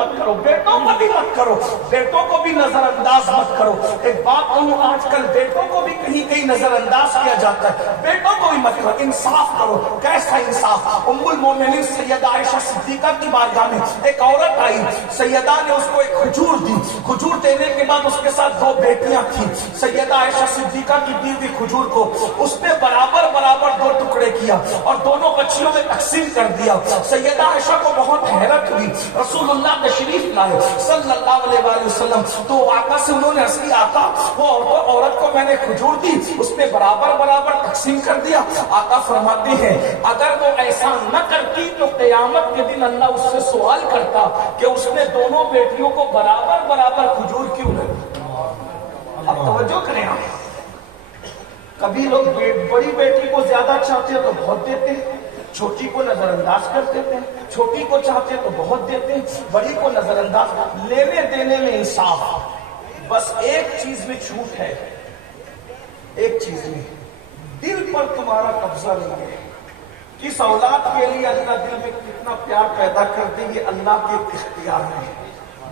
مت کرو، بیٹوں کو بھی مت کرو، بیٹوں کو بھی نظر انداز مت کرو۔ ایک بات کہوں، آج کل بیٹوں کو بھی کہیں کہیں نظر انداز کیا جاتا ہے، بیٹوں کو بھی مت کرو، انصاف کرو۔ کیسا انصاف؟ ام المومنین سیدہ عائشہ صدیقہ کی بارگاہ میں ایک عورت آئی، سیدہ نے اس کو ایک کھجور دی، کھجور دینے کے بعد اس کے ساتھ دو بیٹیاں تھیں، سیدہ عائشہ صدیقہ کی دی ہوئی کھجور کو اس نے برابر برابر دو ٹکڑے کیا اور دونوں بچیوں میں تقسیم کر دیا۔ سیدہ عائشہ کو بہت حیرت ہوئی، رسول اللہ تشریف لائے صلی اللہ علیہ وآلہ وسلم، تو آقا سے انہوں نے عرض کی آقا وہ عورت کو میں نے کھجور دی، اس نے برابر برابر تقسیم کر دیا۔ آقا فرماتے ہیں اگر وہ ایسا نہ کرتی تو قیامت کے دن اللہ اس سے سوال کرتا کہ اس نے دونوں بیٹیوں کو برابر برابر کھجور کیوں نہ دی۔ اب توجہ کریں آپ، کبھی لوگ بڑی بیٹی کو زیادہ چاہتے ہیں تو بہت دیتے ہیں، چھوٹی کو نظر انداز کر دیتے ہیں، چھوٹی کو چاہتے ہیں تو بہت دیتے ہیں، بڑی کو نظر انداز۔ لینے دینے میں انصاف، بس ایک چیز میں چھوٹ ہے، ایک چیز میں دل پر تمہارا قبضہ نہیں ہے۔ کس اولاد کے لیے اللہ دل میں کتنا پیار پیدا کر دیں گے اللہ کے اختیار میں،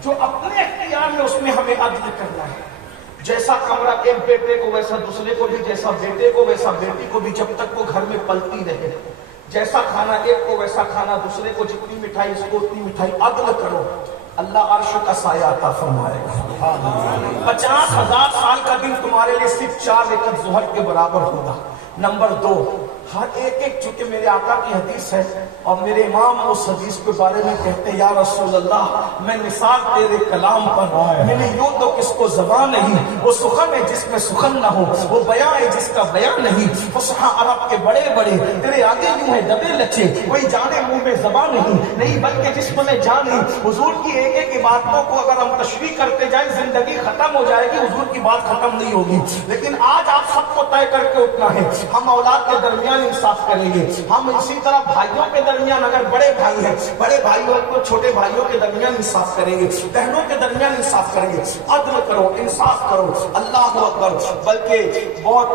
جو اپنے اختیار میں اس میں ہمیں عدل کرنا ہے۔ جیسا کمرہ ایک بیٹے کو ویسا دوسرے کو بھی، جیسا بیٹے کو ویسا بیٹی کو بھی، جب تک وہ گھر میں پلتی رہے۔ جیسا کھانا ایک کو ویسا کھانا دوسرے کو، جتنی مٹھائی اس کو اتنی مٹھائی، عدل کرو، اللہ عرش کا سایہ عطا فرمائے گا۔ 50,000 سال کا دن تمہارے لیے صرف 4 رکعت ظہر کے برابر ہوگا۔ نمبر 2، ہر ایک چونکہ میرے آقا کی حدیث ہے اور میرے امام اس حدیث کے بارے میں کہتے ہیں یا رسول اللہ میں مثال تیرے کلام پر، میں نے یوں تو کس کو زبان نہیں، وہ سخن ہے جس میں سخن نہ ہو، وہ بیان ہے جس کا بیان نہیں، فصحا عرب کے بڑے بڑے تیرے آگے یوں ہے دبے لچے، کوئی جانے منہ میں زبان نہیں بلکہ جسم میں جان ہی۔ حضور کی ایک ایک عبادتوں کو اگر ہم تشریح کرتے جائیں زندگی ختم ہو جائے گی، حضور کی بات ختم نہیں ہوگی۔ لیکن آج آپ سب کو طے کر کے اٹھنا ہے، ہم اولاد کے درمیان انصاف کریں گے، ہم اسی طرح بھائیوں کے درمیان اگر بڑے بھائی ہیں، بڑے بھائیوں کو چھوٹے بھائیوں کے درمیان انصاف کریں گے، بہنوں کے درمیان انصاف کریں گے، عدل کرو، انصاف کرو۔ اللہ اکبر۔ بلکہ بہت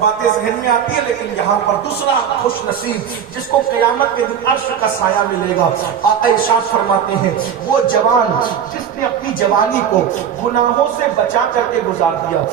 باتیں ذہن میں آتی ہے لیکن یہاں پر دوسرا خوش نصیب جس کو قیامت کے دن عرش کا سایہ ملے گا، آقا ارشاد فرماتے ہیں وہ جوان جس نے اپنی جوانی کو گناہوں سے بچا کر کے گزار دیا۔